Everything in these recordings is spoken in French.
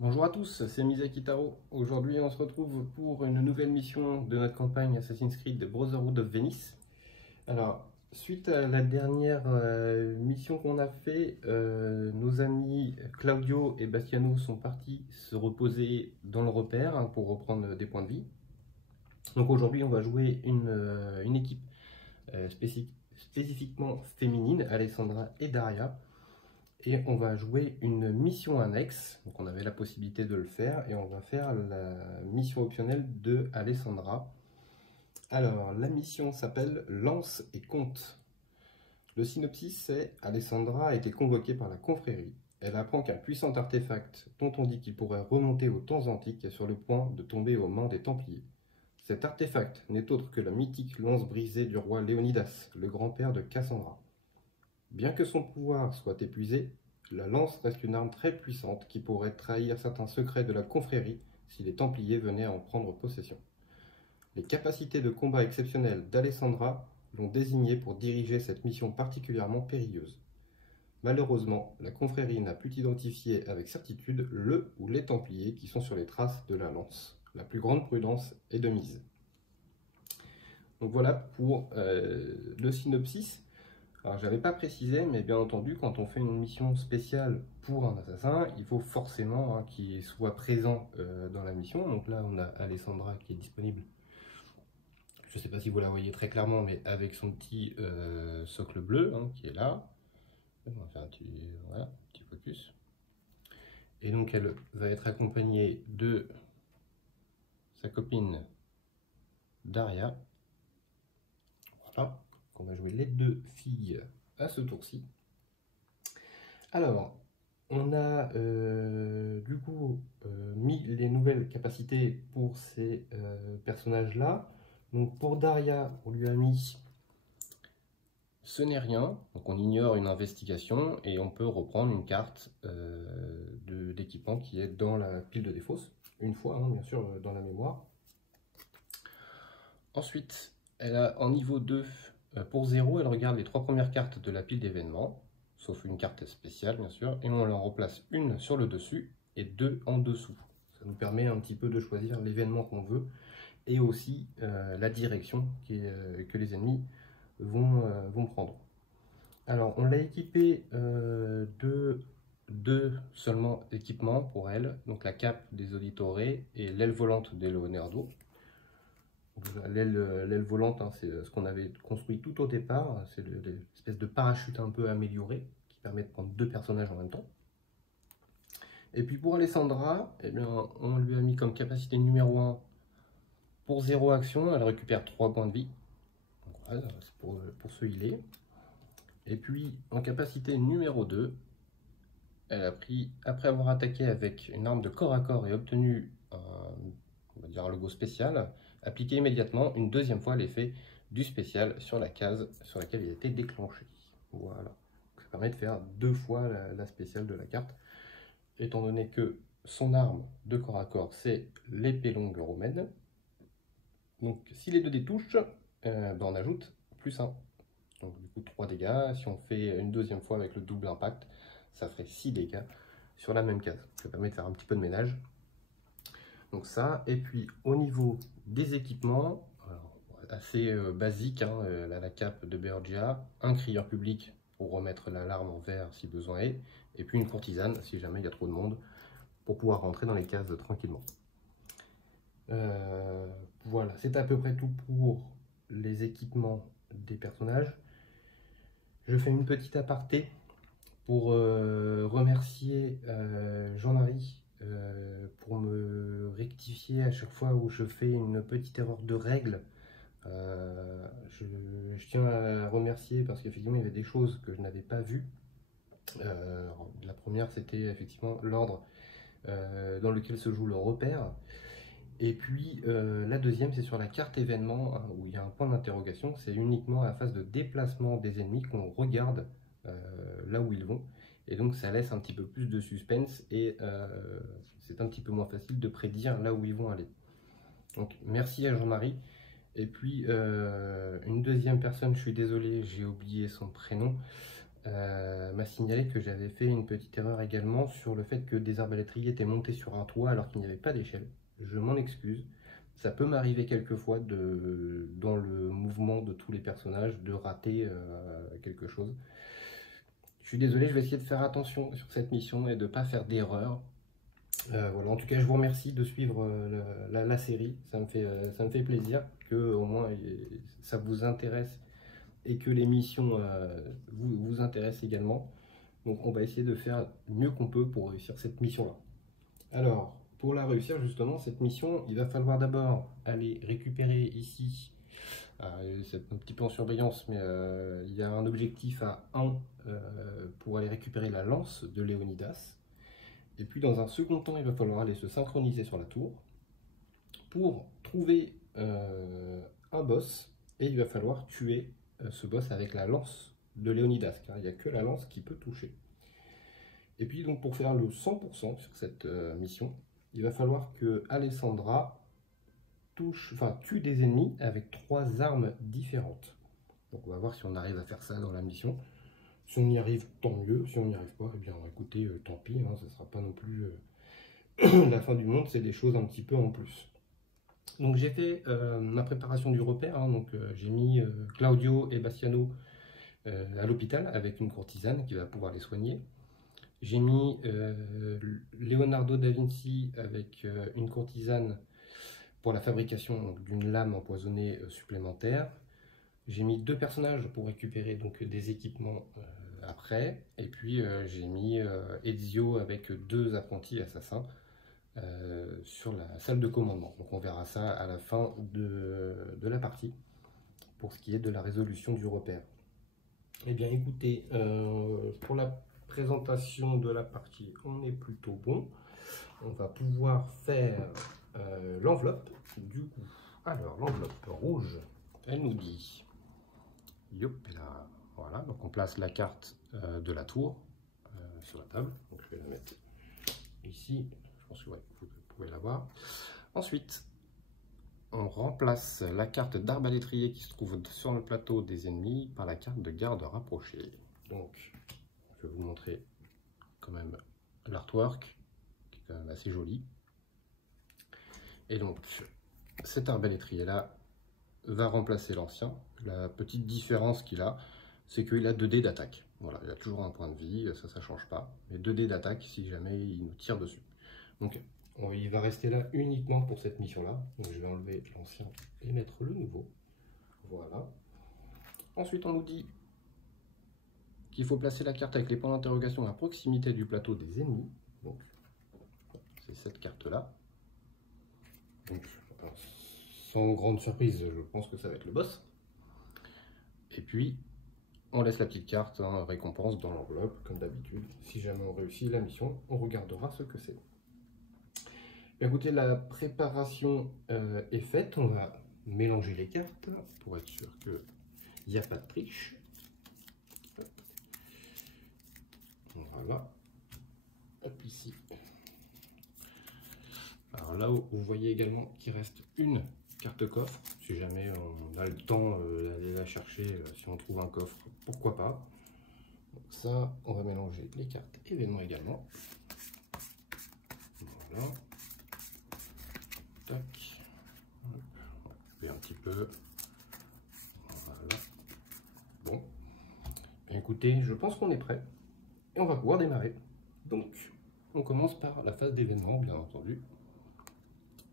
Bonjour à tous, c'est Misaki Taro. Aujourd'hui, on se retrouve pour une nouvelle mission de notre campagne Assassin's Creed Brotherhood of Venice. Alors, suite à la dernière mission qu'on a fait, nos amis Claudio et Bastiano sont partis se reposer dans le repère pour reprendre des points de vie. Donc aujourd'hui, on va jouer une équipe spécifiquement féminine, Alessandra et Daria. Et on va jouer une mission annexe, donc on avait la possibilité de le faire, et on va faire la mission optionnelle de Alessandra. Alors, la mission s'appelle Lance et Conte. Le synopsis, c'est Alessandra a été convoquée par la confrérie. Elle apprend qu'un puissant artefact, dont on dit qu'il pourrait remonter aux temps antiques, est sur le point de tomber aux mains des Templiers. Cet artefact n'est autre que la mythique lance brisée du roi Léonidas, le grand-père de Cassandra. Bien que son pouvoir soit épuisé, la lance reste une arme très puissante qui pourrait trahir certains secrets de la confrérie si les Templiers venaient à en prendre possession. Les capacités de combat exceptionnelles d'Alessandra l'ont désignée pour diriger cette mission particulièrement périlleuse. Malheureusement, la confrérie n'a pu identifier avec certitude le ou les Templiers qui sont sur les traces de la lance. La plus grande prudence est de mise. Donc voilà pour le synopsis. Alors, j'avais pas précisé, mais bien entendu, quand on fait une mission spéciale pour un assassin, il faut forcément qu'il soit présent dans la mission. Donc là, on a Alessandra qui est disponible. Je ne sais pas si vous la voyez très clairement, mais avec son petit socle bleu qui est là. On va faire un petit focus. Et donc, elle va être accompagnée de sa copine Daria. Voilà. On va jouer les deux filles à ce tour-ci. Alors, on a du coup mis les nouvelles capacités pour ces personnages-là. Donc pour Daria, on lui a mis ce n'est rien. Donc on ignore une investigation et on peut reprendre une carte d'équipement qui est dans la pile de défausse. Une fois, bien sûr, dans la mémoire. Ensuite, elle a en niveau 2, pour 0, elle regarde les 3 premières cartes de la pile d'événements, sauf une carte spéciale bien sûr, et on en remplace une sur le dessus et 2 en dessous. Ça nous permet un petit peu de choisir l'événement qu'on veut et aussi la direction que les ennemis vont prendre. Alors, on l'a équipé de 2 seulement équipements pour elle, donc la cape des Auditore et l'aile volante des Leonardo. L'aile volante, c'est ce qu'on avait construit tout au départ, c'est l'espèce de parachute un peu amélioré qui permet de prendre 2 personnages en même temps. Et puis pour Alessandra, eh bien, on lui a mis comme capacité numéro 1 pour 0 action, elle récupère 3 points de vie. Voilà, c'est pour se healer. Et puis en capacité numéro 2, elle a pris, après avoir attaqué avec une arme de corps à corps et obtenu on va dire un logo spécial, appliquer immédiatement une deuxième fois l'effet du spécial sur la case sur laquelle il a été déclenché. Voilà. Donc, ça permet de faire 2 fois la spéciale de la carte, étant donné que son arme de corps à corps, c'est l'épée longue romaine. Donc si les 2 dés touchent, on ajoute plus 1. Donc du coup 3 dégâts. Si on fait une deuxième fois avec le double impact, ça ferait 6 dégâts sur la même case. Ça permet de faire un petit peu de ménage. Donc ça, et puis au niveau des équipements, alors, assez basique, la cape de Bergia, un crieur public pour remettre l'alarme en vert si besoin est, et puis une courtisane si jamais il y a trop de monde, pour pouvoir rentrer dans les cases tranquillement. Voilà, c'est à peu près tout pour les équipements des personnages. Je fais une petite aparté pour remercier Jean-Marie pour me rectifier à chaque fois où je fais une petite erreur de règle. Je tiens à remercier parce qu'effectivement il y avait des choses que je n'avais pas vues. La première, c'était effectivement l'ordre dans lequel se joue le repère. Et puis la deuxième, c'est sur la carte événement où il y a un point d'interrogation. C'est uniquement à la phase de déplacement des ennemis qu'on regarde là où ils vont. Et donc ça laisse un petit peu plus de suspense et c'est un petit peu moins facile de prédire là où ils vont aller. Donc merci à Jean-Marie. Et puis une deuxième personne, je suis désolé, j'ai oublié son prénom. m'a signalé que j'avais fait une petite erreur également sur le fait que des arbalétriers étaient montés sur un toit alors qu'il n'y avait pas d'échelle. Je m'en excuse. Ça peut m'arriver quelquefois dans le mouvement de tous les personnages de rater quelque chose. Je suis désolé, je vais essayer de faire attention sur cette mission et de ne pas faire d'erreur. Voilà, en tout cas, je vous remercie de suivre la série. Ça me fait plaisir que au moins ça vous intéresse et que les missions vous intéressent également. Donc, on va essayer de faire mieux qu'on peut pour réussir cette mission-là. Alors, pour la réussir, justement, cette mission, il va falloir d'abord aller récupérer ici. C'est un petit peu en surveillance, mais il y a un objectif à 1 pour aller récupérer la lance de Léonidas. Et puis dans un second temps, il va falloir aller se synchroniser sur la tour pour trouver un boss. Et il va falloir tuer ce boss avec la lance de Léonidas, car il n'y a que la lance qui peut toucher. Et puis donc pour faire le 100% sur cette mission, il va falloir que Alessandra tue des ennemis avec 3 armes différentes. Donc on va voir si on arrive à faire ça dans la mission. Si on y arrive, tant mieux. Si on n'y arrive pas, eh bien écoutez, tant pis, hein, ça ne sera pas non plus la fin du monde, c'est des choses un petit peu en plus. Donc j'ai fait ma préparation du repère, hein, donc j'ai mis Claudio et Bastiano à l'hôpital avec une courtisane qui va pouvoir les soigner. J'ai mis Leonardo da Vinci avec une courtisane pour la fabrication d'une lame empoisonnée supplémentaire. J'ai mis 2 personnages pour récupérer donc des équipements après. Et puis j'ai mis Ezio avec 2 apprentis assassins sur la salle de commandement. Donc on verra ça à la fin de la partie pour ce qui est de la résolution du repère. Eh bien écoutez, pour la présentation de la partie, on est plutôt bon. On va pouvoir faire l'enveloppe du coup. Alors l'enveloppe rouge, elle nous dit, yop, là, voilà, donc on place la carte de la tour sur la table. Donc je vais la mettre ici, je pense que ouais, vous pouvez la voir. Ensuite, on remplace la carte d'arbalétrier qui se trouve sur le plateau des ennemis par la carte de garde rapprochée. Donc, je vais vous montrer quand même l'artwork, qui est quand même assez joli. Et donc, cet arbalétrier-là va remplacer l'ancien. La petite différence qu'il a, c'est qu'il a 2 dés d'attaque. Voilà, il a toujours un point de vie, ça ne change pas. Mais 2 dés d'attaque si jamais il nous tire dessus. Donc, il va rester là uniquement pour cette mission-là. Donc, je vais enlever l'ancien et mettre le nouveau. Voilà. Ensuite, on nous dit qu'il faut placer la carte avec les points d'interrogation à proximité du plateau des ennemis. Donc, c'est cette carte-là. Donc, sans grande surprise, je pense que ça va être le boss. Et puis, on laisse la petite carte récompense dans l'enveloppe, comme d'habitude. Si jamais on réussit la mission, on regardera ce que c'est. Écoutez, la préparation est faite. On va mélanger les cartes pour être sûr qu'il n'y a pas de triche. Voilà. Hop, ici. Alors là, vous voyez également qu'il reste une carte coffre. Si jamais on a le temps d'aller la chercher, si on trouve un coffre, pourquoi pas. Donc ça, on va mélanger les cartes événements également. Voilà. Tac. On va couper un petit peu. Voilà. Bon. Écoutez, je pense qu'on est prêt. Et on va pouvoir démarrer. Donc, on commence par la phase d'événement, bien entendu.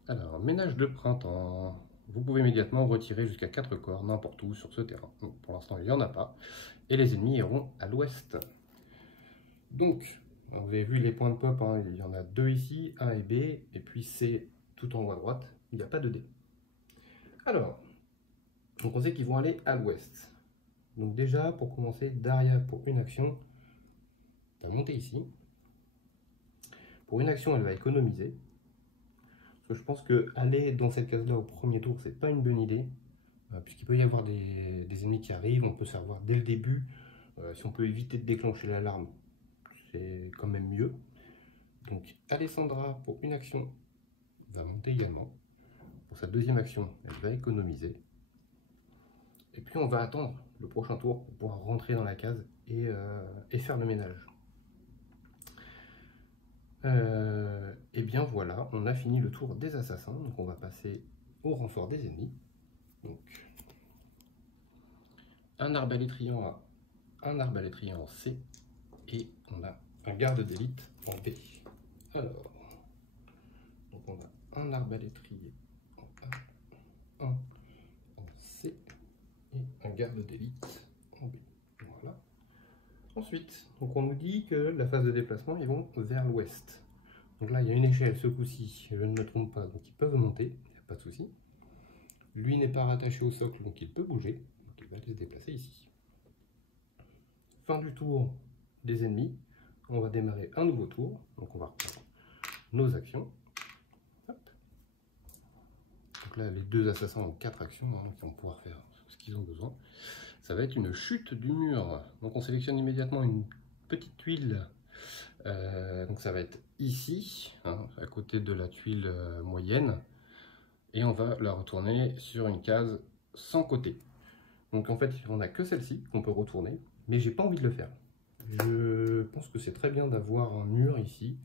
Alors, ménage de printemps. Vous pouvez immédiatement retirer jusqu'à 4 corps n'importe où sur ce terrain. Donc, pour l'instant, il n'y en a pas. Et les ennemis iront à l'ouest. Donc, vous avez vu les points de pop, hein, il y en a 2 ici, A et B, et puis C tout en haut à droite. Il n'y a pas de D. Alors, donc on sait qu'ils vont aller à l'ouest. Donc déjà, pour commencer, Daria, pour une action, va monter ici. Pour une action, elle va économiser. Parce que je pense qu'aller dans cette case-là au premier tour, c'est pas une bonne idée. Puisqu'il peut y avoir des ennemis qui arrivent, on peut savoir dès le début. Si on peut éviter de déclencher l'alarme, c'est quand même mieux. Donc Alessandra, pour une action, va monter également. Pour sa deuxième action, elle va économiser. Et puis on va attendre le prochain tour pour pouvoir rentrer dans la case et faire le ménage. Et bien voilà, on a fini le tour des assassins. Donc on va passer au renfort des ennemis. Donc un arbalétrier en A, un arbalétrier en C, et on a un garde d'élite en B. Alors, donc on a un arbalétrier en A, un en C et un garde d'élite en B. Voilà. Ensuite, donc on nous dit que la phase de déplacement, ils vont vers l'ouest. Donc là, il y a une échelle, ce coup-ci, je ne me trompe pas, donc ils peuvent monter, il n'y a pas de souci. Lui n'est pas rattaché au socle, donc il peut bouger, donc il va se déplacer ici. Fin du tour des ennemis, on va démarrer un nouveau tour, donc on va reprendre nos actions. Hop. Donc là, les deux assassins ont 4 actions, hein, qui vont pouvoir faire ce qu'ils ont besoin. Ça va être une chute du mur. Donc on sélectionne immédiatement une petite tuile. Donc ça va être ici, hein, à côté de la tuile moyenne. Et on va la retourner sur une case sans côté. Donc en fait, on n'a que celle-ci qu'on peut retourner, mais j'ai pas envie de le faire. Je pense que c'est très bien d'avoir un mur ici.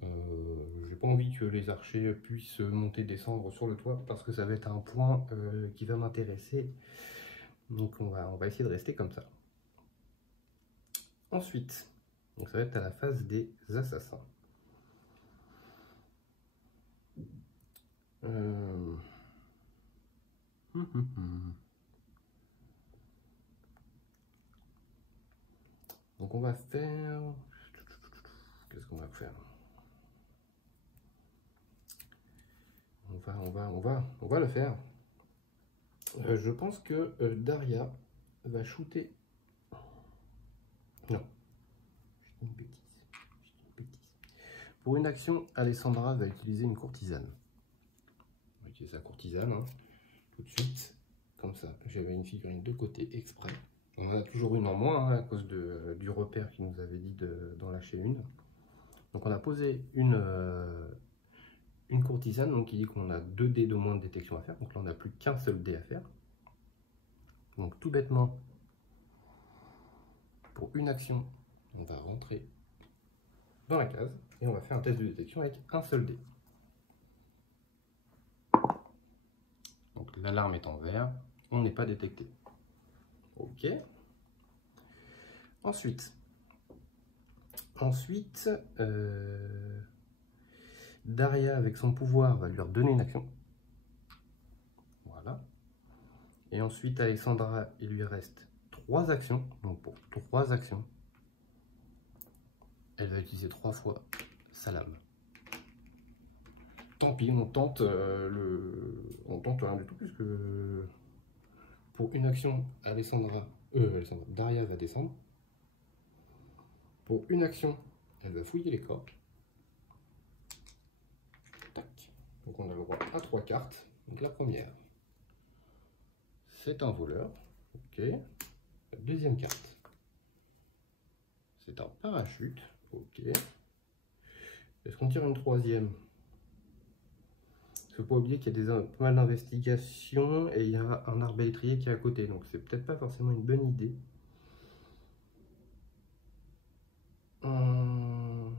J'ai pas envie que les archers puissent monter, descendre sur le toit, parce que ça va être un point qui va m'intéresser. Donc on va essayer de rester comme ça. Ensuite, donc ça va être à la phase des assassins. Donc on va faire... Qu'est-ce qu'on va faire? On va le faire. Je pense que Daria va shooter... Non. Une bêtise. Pour une action, Alessandra va utiliser une courtisane. On va utiliser la courtisane, hein, tout de suite. Comme ça, j'avais une figurine de côté exprès. On en a toujours une en moins, hein, à cause du repère qui nous avait dit d'en lâcher une. Donc on a posé une courtisane, donc qui dit qu'on a 2 dés de moins de détection à faire. Donc là on n'a plus qu'un seul dé à faire. Donc tout bêtement, pour une action, on va rentrer dans la case et on va faire un test de détection avec un seul dé. Donc l'alarme est en vert, on n'est pas détecté. Ok. Ensuite, Daria, avec son pouvoir, va lui redonner une action. Voilà. Et ensuite, Alessandra, il lui reste 3 actions. Donc pour 3 actions, elle va utiliser 3 fois sa lame. Tant pis, on tente rien du tout, puisque pour une action, Daria va descendre. Pour une action, elle va fouiller les corps. Tac. Donc on a le droit à 3 cartes. Donc la première, c'est un voleur. Ok. La deuxième carte, c'est un parachute. Ok. Est-ce qu'on tire une troisième? Il ne faut pas oublier qu'il y a pas mal d'investigations et il y a un arbalétrier qui est à côté. Donc c'est peut-être pas forcément une bonne idée. Non,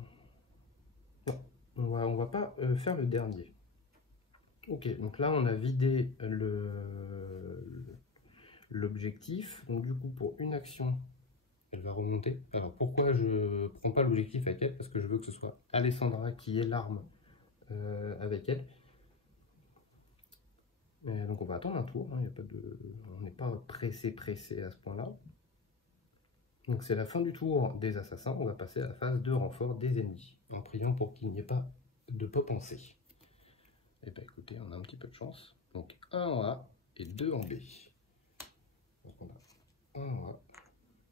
on va pas faire le dernier. Ok, donc là on a vidé l'objectif. Donc du coup pour une action, elle va remonter. Alors pourquoi je prends pas l'objectif avec elle? Parce que je veux que ce soit Alessandra qui ait l'arme avec elle. Et donc on va attendre un tour, hein, on n'est pas pressé à ce point-là. Donc c'est la fin du tour des assassins, on va passer à la phase de renfort des ennemis, en priant pour qu'il n'y ait pas de pop en C. Et bien écoutez, on a un petit peu de chance. Donc 1 en A et 2 en B. Donc on a 1 en A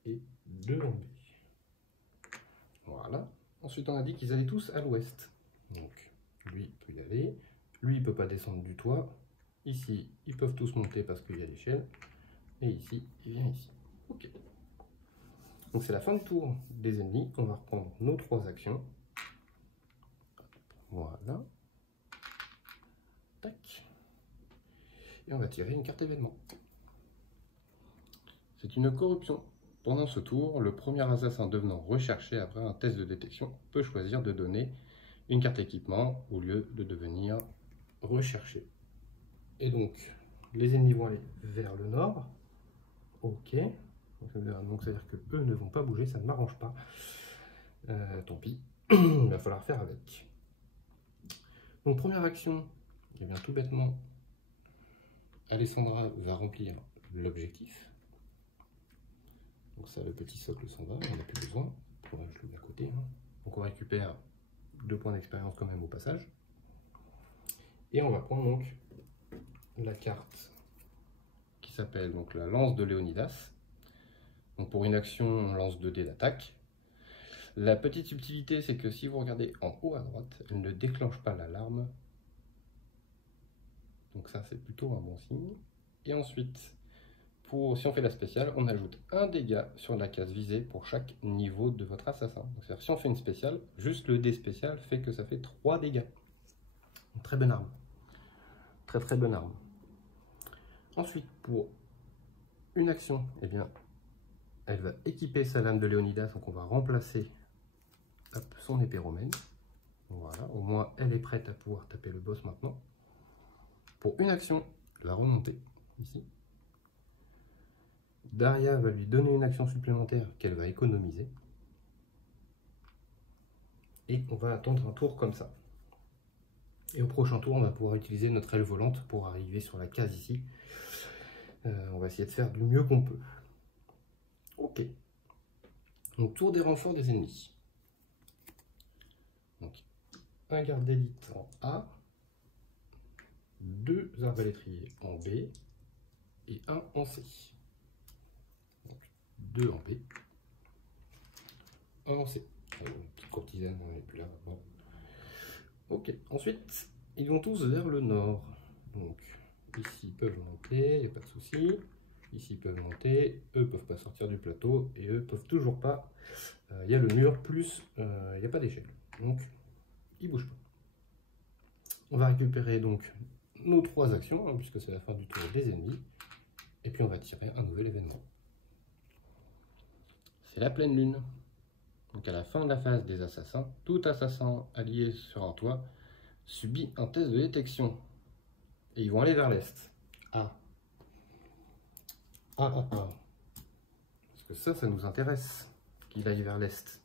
et 2 en B. Voilà. Ensuite on a dit qu'ils allaient tous à l'ouest. Donc lui peut y aller, lui il peut pas descendre du toit. Ici, ils peuvent tous monter parce qu'il y a l'échelle. Et ici, il vient ici. Ok. Donc c'est la fin du tour des ennemis. On va reprendre nos 3 actions. Voilà. Tac. Et on va tirer une carte événement. est une corruption. Pendant ce tour, le premier assassin devenant recherché après un test de détection peut choisir de donner une carte équipement au lieu de devenir recherché. Et donc, les ennemis vont aller vers le nord. Ok. Donc, ça veut dire que eux ne vont pas bouger, ça ne m'arrange pas. Tant pis, il va falloir faire avec. Donc, première action, et bien tout bêtement, Alessandra va remplir l'objectif. Donc ça, le petit socle s'en va, on n'a plus besoin. Je le mets à côté. Hein. Donc on récupère 2 points d'expérience quand même au passage. Et on va prendre donc la carte qui s'appelle donc la lance de Léonidas. Donc pour une action, on lance 2 dés d'attaque. La petite subtilité, c'est que si vous regardez en haut à droite, elle ne déclenche pas l'alarme. Donc ça, c'est plutôt un bon signe. Et ensuite, si on fait la spéciale, on ajoute un dégât sur la case visée pour chaque niveau de votre assassin. C'est-à-dire si on fait une spéciale, juste le dé spécial fait que ça fait 3 dégâts. Une très bonne arme. Très très bonne arme. Ensuite, pour une action, eh bien, elle va équiper sa lame de Léonidas, donc on va remplacer son épée romaine. Voilà, au moins elle est prête à pouvoir taper le boss maintenant. Pour une action, la remonter, ici. Daria va lui donner une action supplémentaire qu'elle va économiser. Et on va attendre un tour comme ça. Et au prochain tour, on va pouvoir utiliser notre aile volante pour arriver sur la case ici. On va essayer de faire du mieux qu'on peut. Ok. Donc tour des renforts des ennemis. Donc un garde d'élite en A, 2 arbalétriers en B et 1 en C. 2 en B, 1 en C. Une petite courtisane, on n'est plus là. Bon. Ok, ensuite, ils vont tous vers le nord. Donc, ici, ils peuvent monter, il n'y a pas de souci. Ici, ils peuvent monter, eux peuvent pas sortir du plateau, et eux peuvent toujours pas. Il y a le mur, plus il n'y a pas d'échelle. Donc, ils bougent pas. On va récupérer donc nos 3 actions, hein, puisque c'est la fin du tour des ennemis. Et puis, on va tirer un nouvel événement. C'est la pleine lune. Donc à la fin de la phase des assassins, tout assassin allié sur un toit subit un test de détection. Et ils vont aller vers l'est. Ah. Parce que ça nous intéresse qu'il aille vers l'est.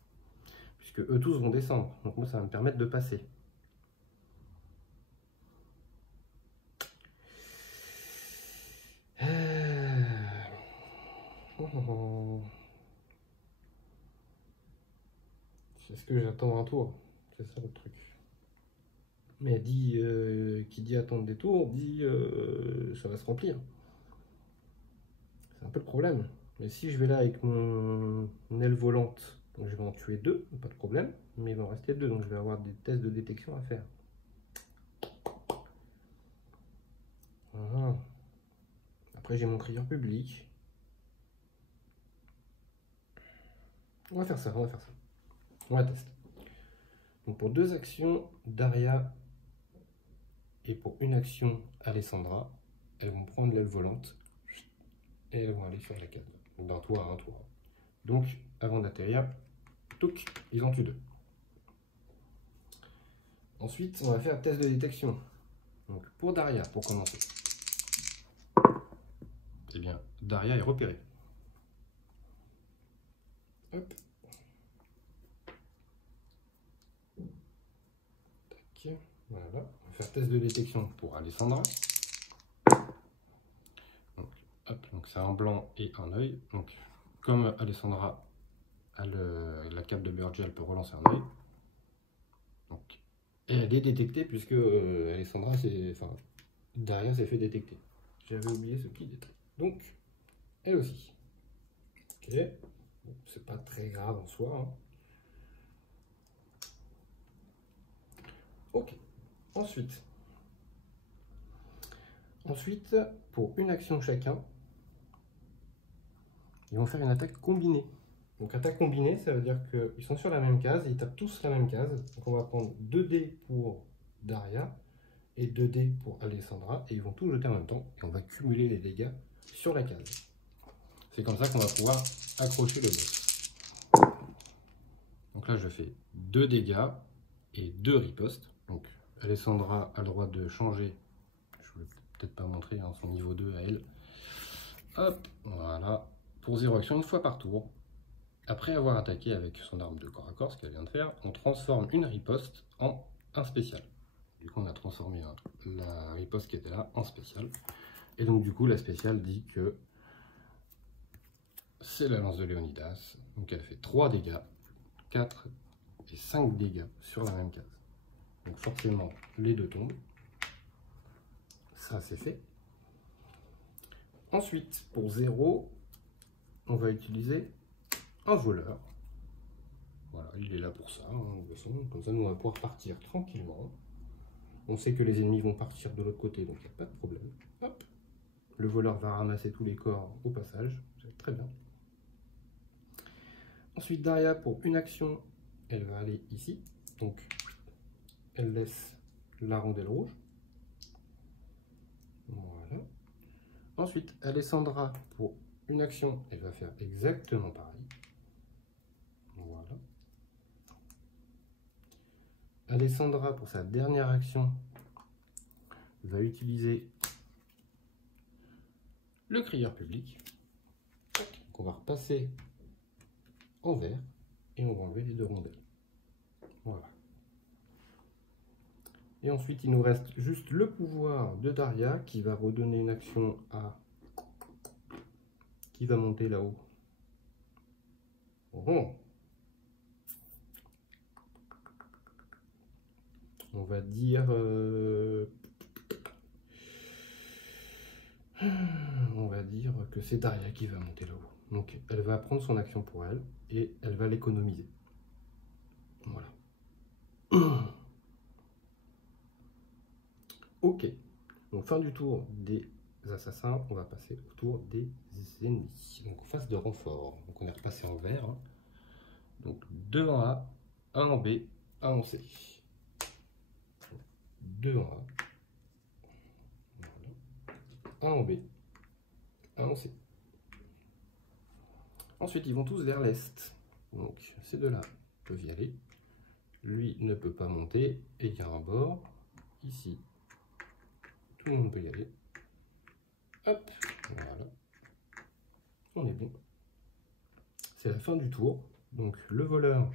Puisque eux tous vont descendre. Donc moi, ça va me permettre de passer. Est-ce que j'attends un tour? C'est ça le truc. Mais qui dit attendre des tours, dit ça va se remplir. C'est un peu le problème. Mais si je vais là avec mon aile volante, donc je vais en tuer 2, pas de problème. Mais il va en rester 2, donc je vais avoir des tests de détection à faire. Voilà. Après j'ai mon crieur public. On va faire ça. On va tester. Donc pour 2 actions, Daria, et pour une action, Alessandra, elles vont prendre l'aile volante et elles vont aller sur la case. D'un tour à un tour. Donc avant d'atterrir, touc, ils en tuent 2. Ensuite, on va faire un test de détection. Donc pour Daria, pour commencer. Eh bien, Daria est repérée. Hop. Tac. Voilà. On va faire test de détection pour Alessandra. Donc, hop. Donc c'est un blanc et un œil. Donc comme Alessandra a la cape de Burgee, elle peut relancer un œil. Donc, et elle est détectée puisque Alessandra, Daria s'est fait détecter. J'avais oublié ce petit détail. Donc, elle aussi. Ok. Bon, c'est pas très grave en soi. Hein. Ok. Ensuite, pour une action chacun, ils vont faire une attaque combinée. Donc attaque combinée, ça veut dire qu'ils sont sur la même case, ils tapent tous la même case. Donc on va prendre 2 dés pour Daria et 2 dés pour Alessandra, et ils vont tout jeter en même temps, et on va cumuler les dégâts sur la case. C'est comme ça qu'on va pouvoir accrocher le boss. Donc là, je fais 2 dégâts et 2 ripostes. Donc Alessandra a le droit de changer. Je ne vais peut-être pas montrer hein, son niveau 2 à elle. Hop, voilà. Pour 0 action, une fois par tour. Après avoir attaqué avec son arme de corps à corps, ce qu'elle vient de faire, on transforme une riposte en un spécial. Du coup, on a transformé la riposte qui était là en spécial. Et donc, du coup, la spéciale dit que c'est la lance de Léonidas. Donc, elle fait 3 dégâts, 4 et 5 dégâts sur la même case. Donc, forcément, les deux tombent. Ça, c'est fait. Ensuite, pour 0, on va utiliser un voleur. Voilà, il est là pour ça. Hein, de toute façon, comme ça, nous, on va pouvoir partir tranquillement. On sait que les ennemis vont partir de l'autre côté, donc il n'y a pas de problème. Hop. Le voleur va ramasser tous les corps au passage. C'est très bien. Ensuite, Daria, pour une action, elle va aller ici. Donc, elle laisse la rondelle rouge. Voilà. Ensuite, Alessandra, pour une action, elle va faire exactement pareil. Voilà. Alessandra, pour sa dernière action, va utiliser le crieur public. Donc on va repasser en vert et on va enlever les 2 rondelles. Voilà. Et ensuite, il nous reste juste le pouvoir de Daria qui va redonner une action à... qui va monter là-haut. Oh. On va dire... on va dire que c'est Daria qui va monter là-haut. Donc elle va prendre son action pour elle et elle va l'économiser. Voilà. Ok. Donc fin du tour des assassins, on va passer au tour des ennemis. Donc phase de renfort. Donc on est repassé en vert. Hein. Donc 2 en A, 1 en B, 1 en C. 2 en A. Voilà. 1 en B, 1 en C. Ensuite, ils vont tous vers l'est. Donc, ces deux-là peuvent y aller. Lui ne peut pas monter. Et il y a un bord. Ici, tout le monde peut y aller. Hop, voilà. On est bon. C'est la fin du tour. Donc, le voleur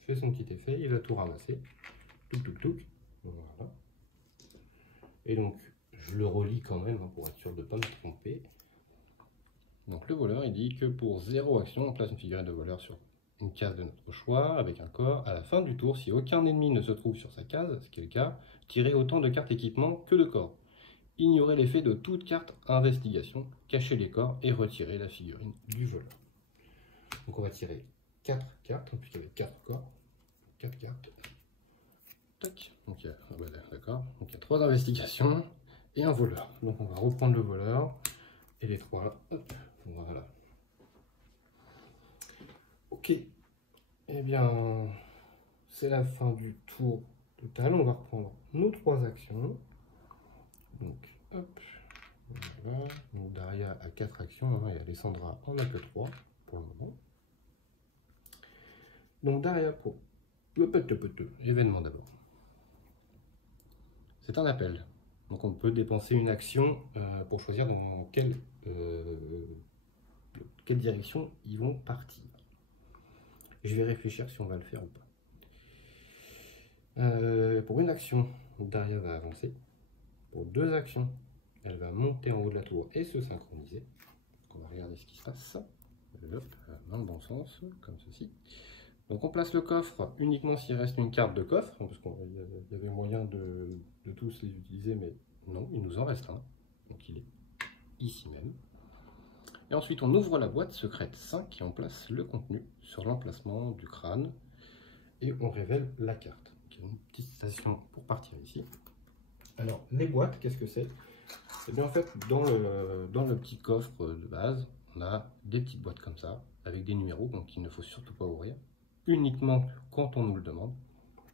fait son petit effet. Il va tout ramasser. Touc, touc, touc. Voilà. Et donc, je le relis quand même hein, pour être sûr de ne pas me tromper. Donc le voleur, il dit que pour 0 action, on place une figurine de voleur sur une case de notre choix, avec un corps. À la fin du tour, si aucun ennemi ne se trouve sur sa case, ce qui est le cas, tirez autant de cartes équipement que de corps. Ignorez l'effet de toute carte investigation, cachez les corps et retirez la figurine du voleur. Donc on va tirer 4 cartes, puisqu'il y avait 4 corps. 4 cartes. Tac. Donc d'accord. Donc il y a 3 investigations et un voleur. Donc on va reprendre le voleur et les 3. Hop. Voilà. Ok. Eh bien, c'est la fin du tour total. On va reprendre nos 3 actions. Donc, hop. Voilà. Donc, Daria a 4 actions hein, et Alessandra en a que 3 pour le moment. Donc, Daria pour événement d'abord. C'est un appel. Donc, on peut dépenser une action pour choisir dans quelle direction ils vont partir. Je vais réfléchir si on va le faire ou pas. Pour une action, Daria va avancer. Pour 2 actions, elle va monter en haut de la tour et se synchroniser. On va regarder ce qui se passe. Hop, dans le bon sens, comme ceci. Donc on place le coffre uniquement s'il reste une carte de coffre, parce qu'il y avait moyen de tous les utiliser, mais non, il nous en reste un. Donc il est ici même. Et ensuite, on ouvre la boîte secrète 5 et on place le contenu sur l'emplacement du crâne. Et on révèle la carte. Donc, il y a une petite station pour partir ici. Alors, les boîtes, qu'est-ce que c'est? Eh bien, en fait, dans le petit coffre de base, on a des petites boîtes comme ça, avec des numéros, donc il ne faut surtout pas ouvrir. Uniquement quand on nous le demande.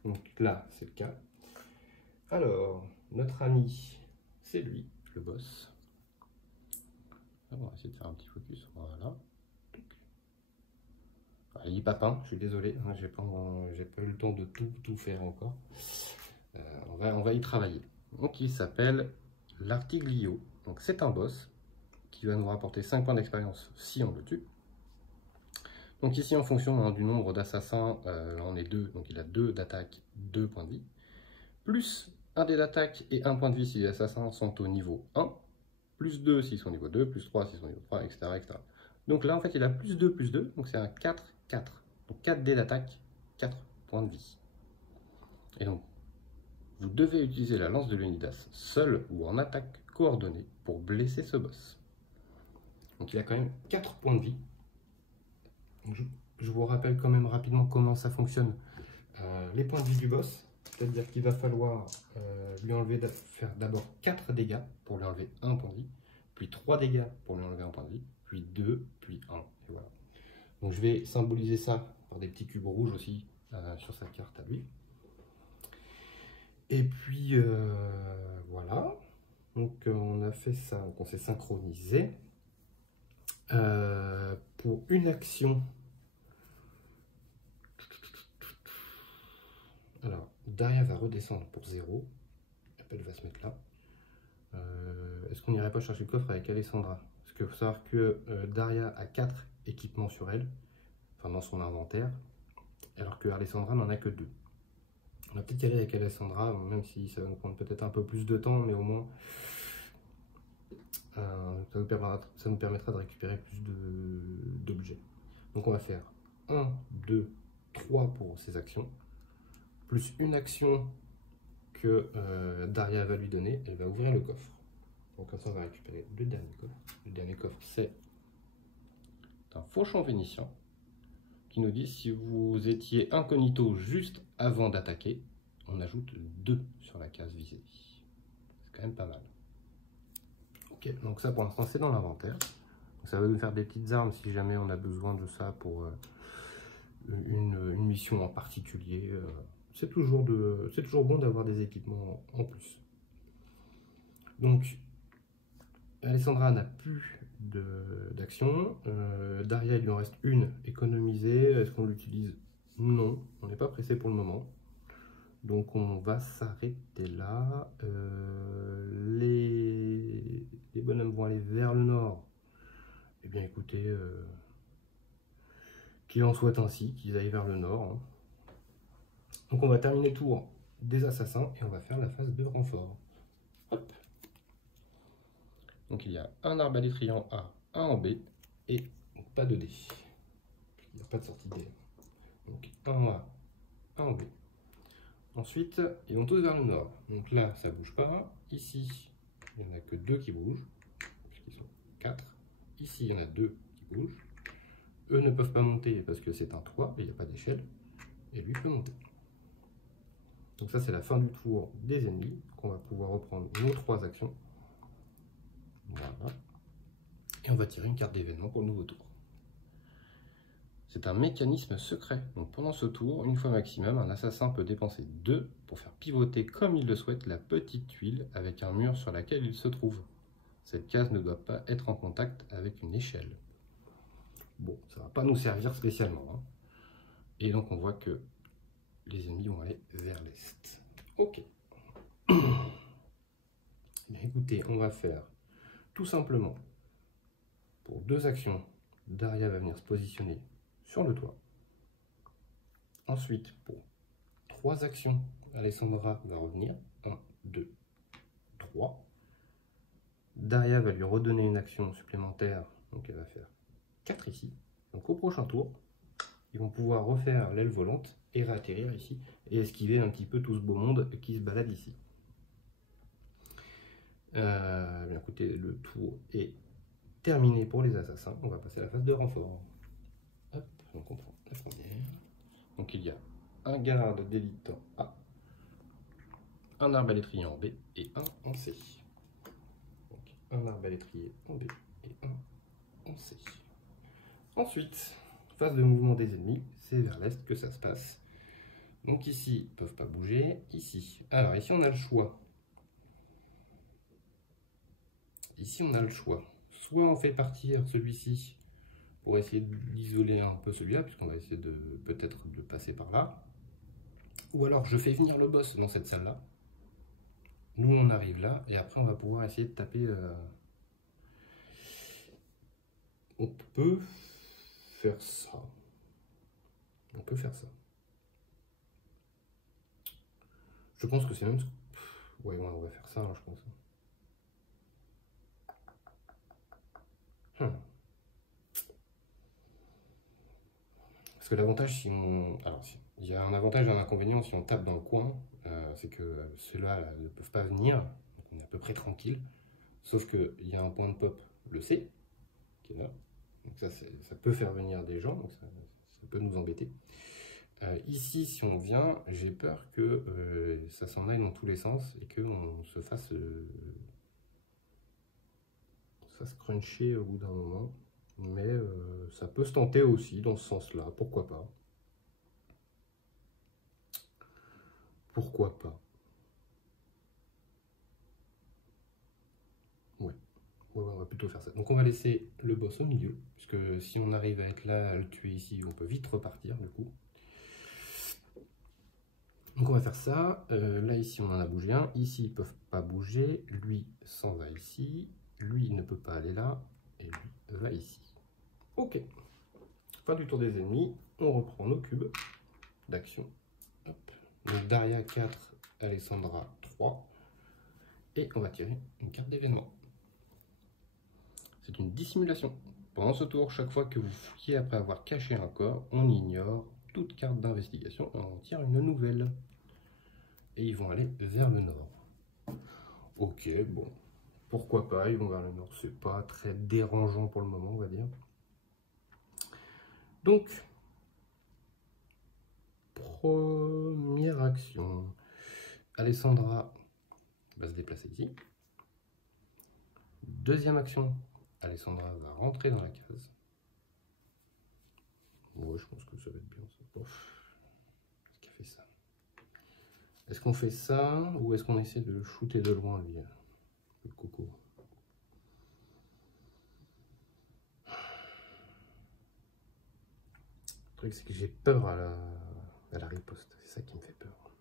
Donc là, c'est le cas. Alors, notre ami, c'est lui, le boss. On va essayer de faire un petit focus, voilà. Il n'est pas peint, je suis désolé, hein, j'ai pas eu le temps de tout faire encore. On va y travailler. Donc il s'appelle l'Artiglio. Donc c'est un boss qui va nous rapporter 5 points d'expérience si on le tue. Donc ici en fonction hein, du nombre d'assassins, on est 2, donc il a 2 d'attaque, 2 points de vie. Plus 1 dé d'attaque et 1 point de vie si les assassins sont au niveau 1. Plus 2 s'ils sont au niveau 2, plus 3 s'ils sont au niveau 3, etc., etc. Donc là en fait il a plus 2, donc c'est un 4, 4. Donc 4 dés d'attaque, 4 points de vie. Et donc vous devez utiliser la lance de Léonidas seul ou en attaque coordonnée pour blesser ce boss. Donc il a quand même 4 points de vie. Je vous rappelle quand même rapidement comment ça fonctionne. Les points de vie du boss, c'est-à-dire qu'il va falloir lui enlever, faire d'abord 4 dégâts pour lui enlever 1 point de vie, puis 3 dégâts pour lui enlever 1 point de vie, puis 2, puis 1. Et voilà. Donc je vais symboliser ça par des petits cubes rouges aussi sur sa carte à lui. Et puis voilà. Donc on a fait ça, donc on s'est synchronisé. Pour une action, alors Daria va redescendre pour 0. Elle va se mettre là. Est-ce qu'on n'irait pas chercher le coffre avec Alessandra? Parce qu'il faut savoir que Daria a 4 équipements sur elle, enfin dans son inventaire, alors que Alessandra n'en a que 2. On va peut-être y aller avec Alessandra, même si ça va nous prendre peut-être un peu plus de temps, mais au moins ça nous permettra de récupérer plus d'objets. Donc on va faire 1, 2, 3 pour ces actions, plus une action que Daria va lui donner, elle va ouvrir le coffre. Donc comme ça on va récupérer le dernier coffre. Le dernier coffre c'est un fauchon vénitien qui nous dit si vous étiez incognito juste avant d'attaquer, on ajoute 2 sur la case visée. C'est quand même pas mal. Ok, donc ça pour l'instant c'est dans l'inventaire. Ça va nous faire des petites armes si jamais on a besoin de ça pour une mission en particulier. C'est toujours bon d'avoir des équipements en plus. Donc Alessandra n'a plus d'action. Daria, il lui en reste une économisée. Est-ce qu'on l'utilise? Non, on n'est pas pressé pour le moment. Donc on va s'arrêter là. Les bonhommes vont aller vers le nord. Eh bien écoutez, qu'il en soit ainsi, qu'ils aillent vers le nord. Hein. Donc on va terminer le tour des assassins et on va faire la phase de renfort. Hop. Donc il y a un arbalétrier en A, un en B et pas de D. Il n'y a pas de sortie D. Donc un en A, un en B. Ensuite, ils vont tous vers le nord. Donc là, ça ne bouge pas. Ici, il n'y en a que 2 qui bougent, puisqu'ils sont 4. Ici, il y en a 2 qui bougent. Eux ne peuvent pas monter parce que c'est un toit et il n'y a pas d'échelle. Et lui peut monter. Donc ça, c'est la fin du tour des ennemis. Donc on va pouvoir reprendre nos 3 actions. Voilà. Et on va tirer une carte d'événement pour le nouveau tour. C'est un mécanisme secret. Donc pendant ce tour, une fois maximum, un assassin peut dépenser 2 pour faire pivoter comme il le souhaite la petite tuile avec un mur sur laquelle il se trouve. Cette case ne doit pas être en contact avec une échelle. Bon, ça ne va pas nous servir spécialement. Hein. Et donc on voit que les ennemis vont aller vers l'est. Ok. Bien, écoutez, on va faire tout simplement, pour 2 actions, Daria va venir se positionner sur le toit. Ensuite, pour 3 actions, Alessandra va revenir. 1, 2, 3. Daria va lui redonner une action supplémentaire, donc elle va faire 4 ici. Donc au prochain tour, ils vont pouvoir refaire l'aile volante et réatterrir ici et esquiver un petit peu tout ce beau monde qui se balade ici. Bien, écoutez, le tour est terminé pour les assassins. On va passer à la phase de renfort. Hop, donc on prend la première. Donc il y a un garde d'élite en A, un arbalétrier en B et un en C. Donc un arbalétrier en B et un en C. Ensuite, phase de mouvement des ennemis, c'est vers l'est que ça se passe. Donc ici, ils ne peuvent pas bouger. Ici, alors ici on a le choix. Ici on a le choix. Soit on fait partir celui-ci pour essayer d'isoler un peu celui-là, puisqu'on va essayer de peut-être de passer par là. Ou alors je fais venir le boss dans cette salle-là. Nous on arrive là, et après on va pouvoir essayer de taper... On peut faire ça. On peut faire ça. Je pense que c'est même... Ouais, on va faire ça, hein, je pense. Parce que l'avantage, si on... Alors, il y a un avantage et un inconvénient si on tape dans le coin, c'est que ceux-là ne peuvent pas venir, donc on est à peu près tranquille. Sauf qu'il y a un point de pop, le C, qui est là. Donc ça peut faire venir des gens, donc ça peut nous embêter. Ici, si on vient, j'ai peur que ça s'en aille dans tous les sens et qu'on se fasse cruncher au bout d'un moment. Mais ça peut se tenter aussi dans ce sens-là, pourquoi pas. Pourquoi pas. Ouais. Ouais, on va plutôt faire ça. Donc on va laisser le boss au milieu, parce que si on arrive à être là, à le tuer ici, on peut vite repartir du coup. Donc on va faire ça. Là ici on en a bougé un. Ici ils ne peuvent pas bouger. Lui s'en va ici. Lui il ne peut pas aller là. Et lui va ici. Ok. Fin du tour des ennemis. On reprend nos cubes d'action. Donc Daria 4, Alessandra 3. Et on va tirer une carte d'événement. C'est une dissimulation. Pendant ce tour, chaque fois que vous fouillez après avoir caché un corps, on ignore toute carte d'investigation et on en tire une nouvelle. Et ils vont aller vers le nord. Ok, bon, pourquoi pas, ils vont vers le nord, c'est pas très dérangeant pour le moment, on va dire. Donc, première action, Alessandra va se déplacer ici. Deuxième action, Alessandra va rentrer dans la case. Ouais, je pense que ça va être bien, ça. Qu'est-ce qui a fait ça? Est-ce qu'on fait ça ou est-ce qu'on essaie de le shooter de loin, lui, le coco? Le truc, c'est que j'ai peur à la riposte. C'est ça qui me fait peur.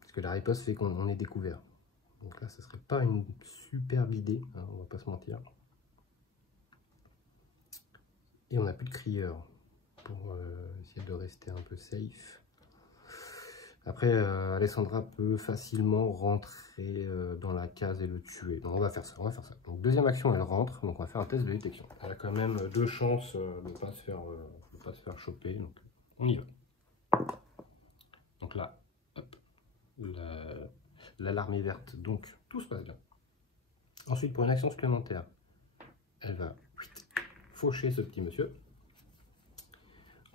Parce que la riposte fait qu'on est découvert. Donc là, ce serait pas une superbe idée, hein, on va pas se mentir. Et on n'a plus de crieur pour essayer de rester un peu safe. Après, Alessandra peut facilement rentrer dans la case et le tuer. Donc on va faire ça, Donc deuxième action, elle rentre, donc on va faire un test de détection. Elle a quand même 2 chances de ne pas se faire choper, donc on y va. Donc là, hop, l'alarme est verte, donc tout se passe bien. Ensuite, pour une action supplémentaire, elle va faucher ce petit monsieur.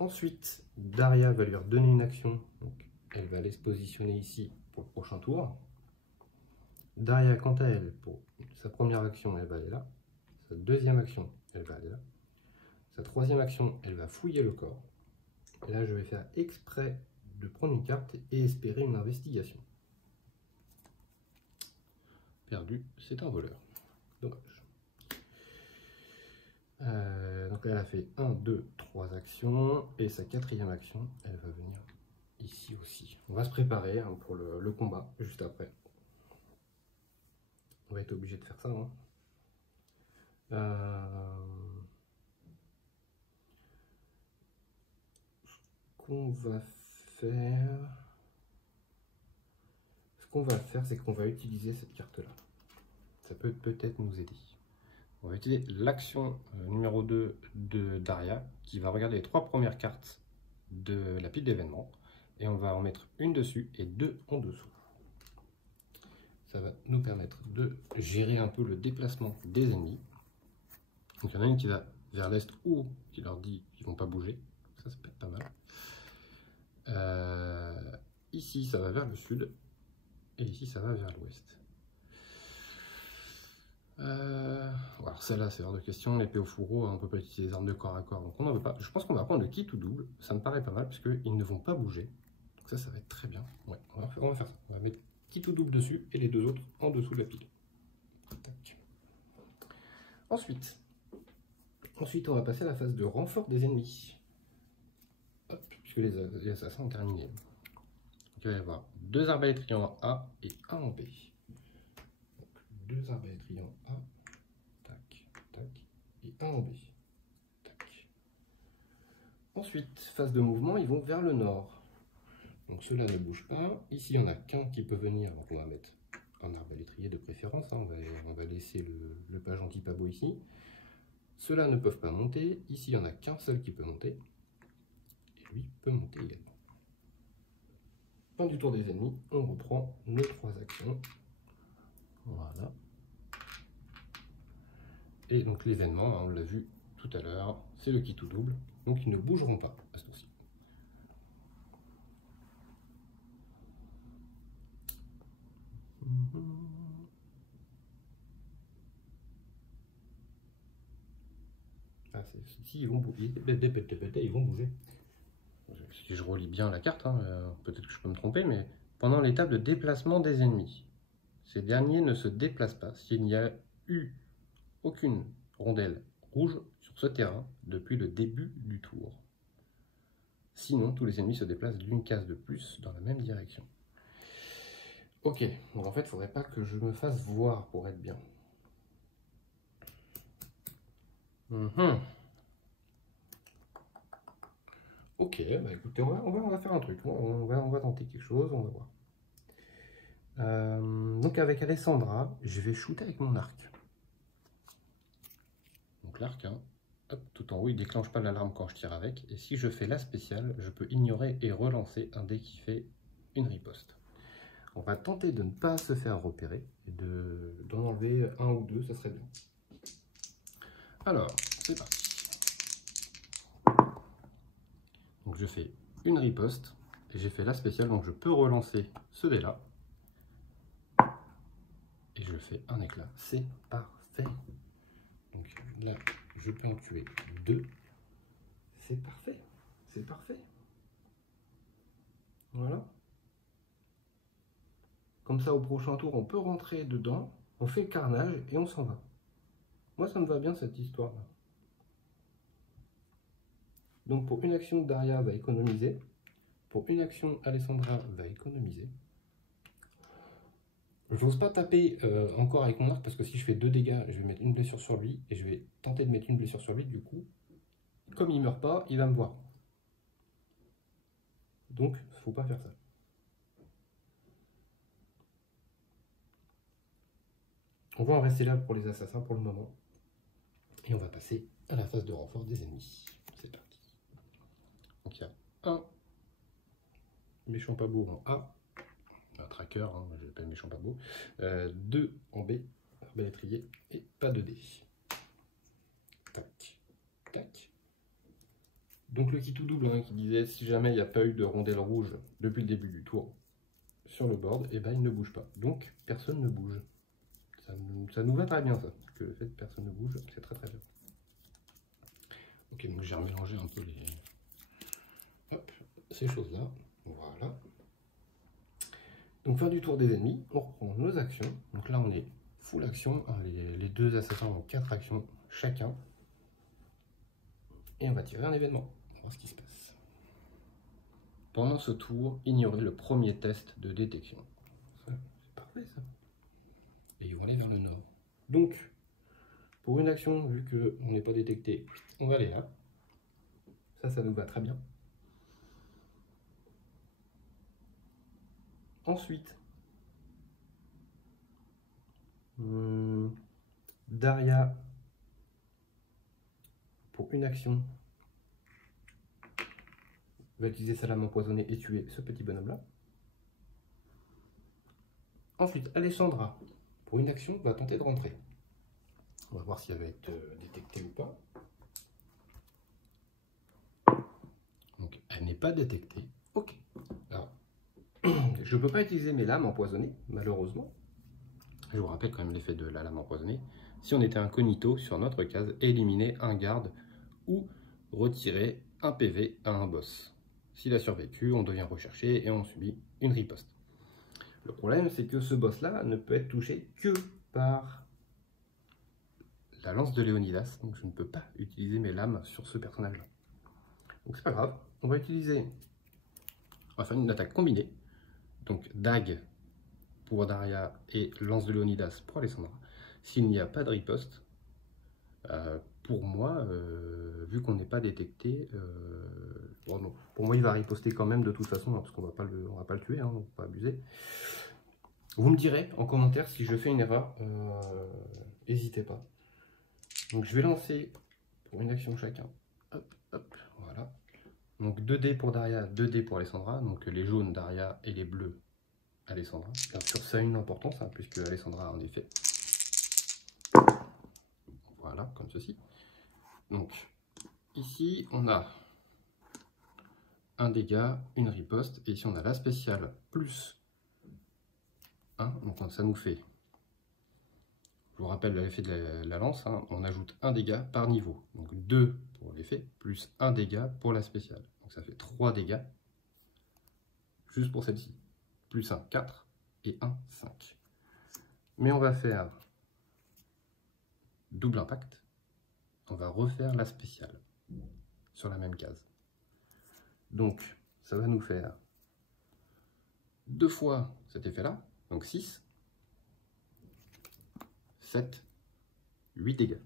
Ensuite, Daria va lui redonner une action, donc elle va aller se positionner ici pour le prochain tour. Daria, quant à elle, pour sa première action, elle va aller là. Sa deuxième action, elle va aller là. Sa troisième action, elle va fouiller le corps. Et là, je vais faire exprès de prendre une carte et espérer une investigation. Perdu, c'est un voleur. Dommage. Donc là, elle a fait 1, 2, 3 actions. Et sa quatrième action, elle va venir ici aussi. On va se préparer hein, pour le combat juste après. On va être obligé de faire ça. Hein. Ce qu'on va faire, c'est qu'on va utiliser cette carte-là. Ça peut peut-être nous aider. On va utiliser l'action numéro 2 de Daria, qui va regarder les 3 premières cartes de la pile d'événements. Et on va en mettre une dessus et 2 en dessous. Ça va nous permettre de gérer un peu le déplacement des ennemis. Donc il y en a une qui va vers l'est ou qui leur dit qu'ils ne vont pas bouger. Ça peut être pas mal. Ici, ça va vers le sud. Et ici, ça va vers l'ouest. Alors celle-là, c'est hors de question. L'épée au fourreau, on ne peut pas utiliser les armes de corps à corps. Donc on n'en veut pas. Je pense qu'on va prendre le kit ou double. Ça me paraît pas mal parce qu'ils ne vont pas bouger. Donc ça va être très bien. Ouais, on va faire ça. On va mettre kit ou double dessus et les 2 autres en dessous de la pile. Tac. Ensuite, Ensuite, on va passer à la phase de renfort des ennemis. Hop, puisque les assassins ont terminé. Donc, il va y avoir 2 arbalétriers en A et 1 en B. Donc, 2 arbalétriers en A, tac, tac, et 1 en B. Tac. Ensuite, phase de mouvement, ils vont vers le nord. Donc ceux-là ne bougent pas. Ici, il n'y en a qu'un qui peut venir. Donc on va mettre un arbalétrier de préférence. Hein. On va laisser le page anti-pabo ici. Ceux-là ne peuvent pas monter. Ici, il n'y en a qu'un seul qui peut monter. Et lui peut monter également. Fin du tour des ennemis, on reprend nos 3 actions. Voilà. Et donc l'événement, hein, on l'a vu tout à l'heure, c'est le qui tout double. Donc ils ne bougeront pas à ce tour-ci. Ah, si, ils vont bouger. Ils vont bouger. Si je relis bien la carte, hein, peut-être que je peux me tromper, mais pendant l'étape de déplacement des ennemis, ces derniers ne se déplacent pas s'il n'y a eu aucune rondelle rouge sur ce terrain depuis le début du tour. Sinon, tous les ennemis se déplacent d'une case de plus dans la même direction. Ok, donc en fait, il ne faudrait pas que je me fasse voir pour être bien. Ok, bah écoutez, on va faire un truc, on va tenter quelque chose, on va voir. Donc avec Alessandra, je vais shooter avec mon arc. Donc l'arc, hein, hop, tout en haut, il ne déclenche pas l'alarme quand je tire avec. Et si je fais la spéciale, je peux ignorer et relancer un dé qui fait une riposte. On va tenter de ne pas se faire repérer et d'en enlever 1 ou 2, ça serait bien. Alors, c'est parti. Donc je fais une riposte et j'ai fait la spéciale, donc je peux relancer ce dé là. Et je fais un éclat, c'est parfait. Donc là, je peux en tuer 2. C'est parfait, c'est parfait. Voilà. Comme ça, au prochain tour, on peut rentrer dedans, on fait le carnage et on s'en va. Moi, ça me va bien cette histoire-là. Donc pour une action, Daria va économiser. Pour une action, Alessandra va économiser. Je n'ose pas taper encore avec mon arc parce que si je fais 2 dégâts, je vais mettre une blessure sur lui et je vais tenter de mettre une blessure sur lui. Du coup, comme il ne meurt pas, il va me voir. Donc, il ne faut pas faire ça. On va en rester là pour les assassins pour le moment. Et on va passer à la phase de renfort des ennemis. C'est parti. Donc il y a un méchant pas beau en A. Un tracker, hein, je l'appelle méchant pas beau. 2 en B, arbalétrier, et pas de dés. Tac, tac. Donc le qui tout double, hein, qui disait si jamais il n'y a pas eu de rondelle rouge depuis le début du tour sur le board, et ben il ne bouge pas. Donc personne ne bouge. Ça nous va très bien ça, que le fait que personne ne bouge, c'est très très bien. Ok, donc j'ai remélangé un peu ces choses-là. Voilà. Donc fin du tour des ennemis, on reprend nos actions. Donc là on est full action, hein, les 2 assassins ont 4 actions chacun. Et on va tirer un événement, on va voir ce qui se passe. Pendant ce tour, ignorez le premier test de détection. C'est parfait ça. Et ils vont aller vers le nord. Donc, pour une action, vu qu'on n'est pas détecté, on va aller là. Ça nous va très bien. Ensuite, Daria, pour une action, va utiliser sa lame empoisonnée et tuer ce petit bonhomme-là. Ensuite, Alessandra, pour une action, va tenter de rentrer. On va voir si elle va être détectée ou pas. Donc, elle n'est pas détectée. Ok. Alors, je ne peux pas utiliser mes lames empoisonnées, malheureusement. Je vous rappelle quand même l'effet de la lame empoisonnée. Si on était incognito sur notre case, éliminer un garde ou retirer un PV à un boss. S'il a survécu, on devient recherché et on subit une riposte. Le problème, c'est que ce boss-là ne peut être touché que par la lance de Léonidas, donc je ne peux pas utiliser mes lames sur ce personnage-là. Donc c'est pas grave, on va faire une attaque combinée, donc dague pour Daria et lance de Léonidas pour Alessandra. S'il n'y a pas de riposte, pour moi, vu qu'on n'est pas détecté, bon, non, pour moi il va riposter quand même de toute façon, hein, parce qu'on va pas le tuer, hein, on va pas abuser. Vous me direz en commentaire si je fais une erreur, n'hésitez pas. Donc je vais lancer pour une action chacun. Hop, hop, voilà. Donc 2 dés pour Daria, 2 dés pour Alessandra. Donc les jaunes Daria et les bleus Alessandra. Bien sûr ça a une importance, hein, puisque Alessandra a un effet. Voilà, comme ceci. Donc ici on a un dégât, une riposte, et ici on a la spéciale plus 1. Donc ça nous fait, je vous rappelle l'effet de la lance, hein, on ajoute un dégât par niveau. Donc 2 pour l'effet, plus 1 dégât pour la spéciale. Donc ça fait 3 dégâts, juste pour celle-ci. Plus 1, 4, et 1, 5. Mais on va faire double impact. On va refaire la spéciale sur la même case. Donc ça va nous faire 2 fois cet effet-là, donc 6, 7, 8 dégâts.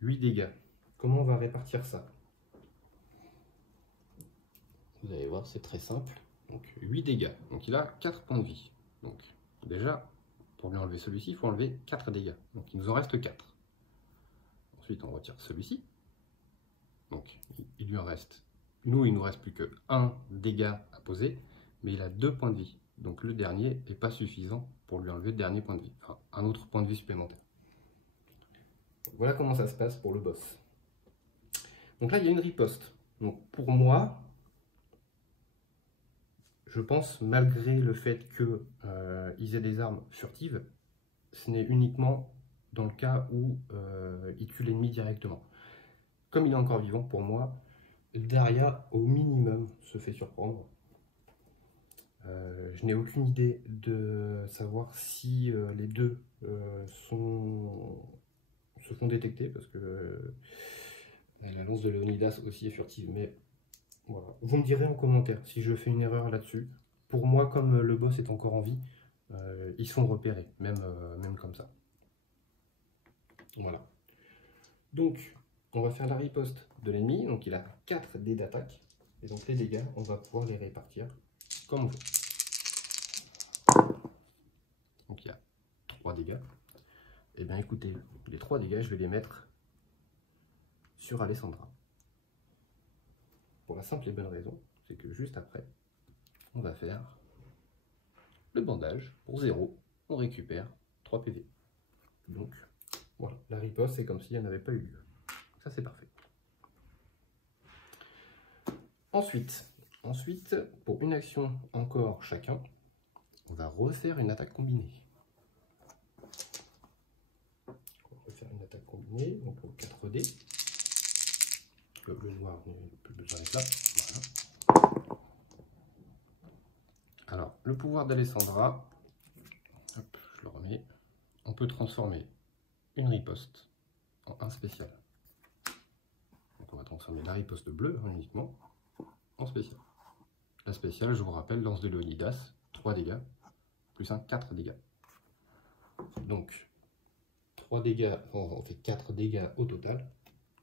8 dégâts. Comment on va répartir ça? Vous allez voir, c'est très simple. Donc 8 dégâts. Donc il a 4 points de vie. Donc déjà, pour lui enlever celui-ci, il faut enlever 4 dégâts. Donc il nous en reste 4. Ensuite, on retire celui-ci. Donc il lui en reste. Nous, il nous reste plus que 1 dégât à poser, mais il a 2 points de vie. Donc le dernier n'est pas suffisant pour lui enlever le dernier point de vie. Enfin, un autre point de vie supplémentaire. Voilà comment ça se passe pour le boss. Donc là, il y a une riposte. Donc pour moi, je pense, malgré le fait qu'ils aient des armes furtives, ce n'est uniquement dans le cas où il tue l'ennemi directement. Comme il est encore vivant, pour moi, Daria, au minimum, se fait surprendre. Je n'ai aucune idée de savoir si les deux se font détecter, parce que la lance de Léonidas aussi est furtive, mais voilà. Vous me direz en commentaire si je fais une erreur là-dessus. Pour moi, comme le boss est encore en vie, ils sont repérés, même comme ça. Voilà. Donc, on va faire la riposte de l'ennemi. Donc, il a 4 dés d'attaque. Et donc, les dégâts, on va pouvoir les répartir comme on veut. Donc, il y a 3 dégâts. Et bien, écoutez, les 3 dégâts, je vais les mettre sur Alessandra. Pour la simple et bonne raison, c'est que juste après, on va faire le bandage pour 0. On récupère 3 PV. Donc, voilà, la riposte, c'est comme s'il n'y en avait pas eu lieu. Ça, c'est parfait. Ensuite, pour une action encore chacun, on va refaire une attaque combinée. On va refaire une attaque combinée, donc pour 4 dés. Le bleu noir, on n'a plus besoin d'être là. Voilà. Alors, le pouvoir d'Alessandra, je le remets. On peut transformer une riposte en un spécial. Donc on va transformer la riposte bleue, hein, uniquement, en spécial. La spéciale, je vous rappelle, lance de Léonidas, 3 dégâts, plus 1, 4 dégâts. Donc, 3 dégâts, on fait 4 dégâts au total.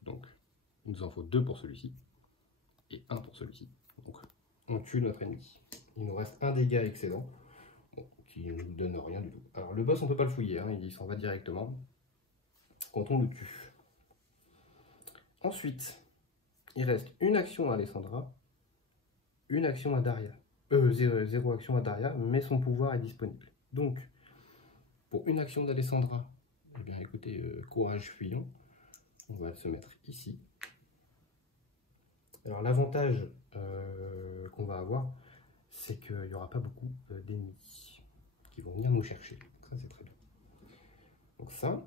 Donc, il nous en faut 2 pour celui-ci, et 1 pour celui-ci. Donc, on tue notre ennemi. Il nous reste un dégât excellent, bon, qui ne nous donne rien du tout. Alors, le boss, on ne peut pas le fouiller, hein, il s'en va directement quand on le tue. Ensuite, il reste une action à Alessandra, une action à Daria. 0 action à Daria, mais son pouvoir est disponible. Donc, pour une action d'Alessandra, eh bien écoutez, courage fuyant, on va se mettre ici. Alors l'avantage qu'on va avoir, c'est qu'il n'y aura pas beaucoup d'ennemis qui vont venir nous chercher. Ça, c'est très bien. Donc ça,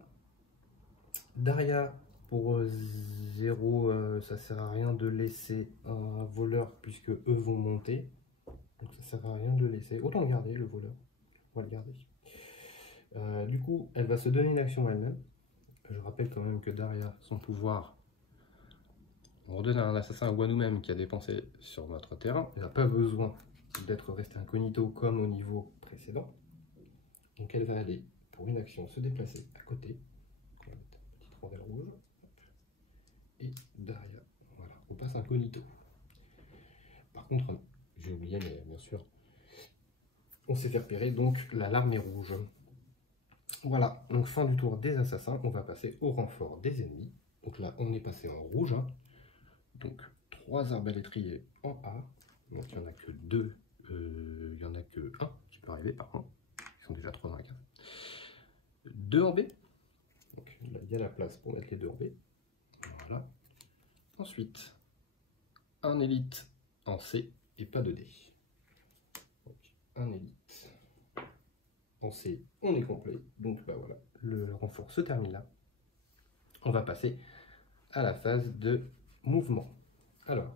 Daria, pour 0, ça sert à rien de laisser un voleur puisque eux vont monter. Donc ça sert à rien de le laisser. Autant le garder, le voleur. On va le garder. Du coup, elle va se donner une action elle-même. Je rappelle quand même que Daria, son pouvoir, on redonne à un assassin ou à nous-mêmes qui a dépensé sur notre terrain. Il n'a pas besoin d'être resté incognito comme au niveau précédent. Donc elle va aller, pour une action, se déplacer à côté. On va mettre une petite rondelle rouge. Et Daria, voilà, on passe incognito. Par contre, j'ai oublié, mais bien sûr, on s'est fait repérer, donc la larme est rouge. Voilà, donc fin du tour des assassins, on va passer au renfort des ennemis. Donc là, on est passé en rouge. Hein. Donc 3 arbalétriers en A. Donc il n'y en a que 2, il n'y en a que 1 qui peut arriver par contre. Ils sont déjà 3 dans la case. 2 en B. Donc là, il y a la place pour mettre les 2 en B. Voilà. Ensuite, un élite en C et pas de D. Donc un élite en C, on est complet. Donc bah voilà, le renfort se termine là. On va passer à la phase de mouvement. Alors,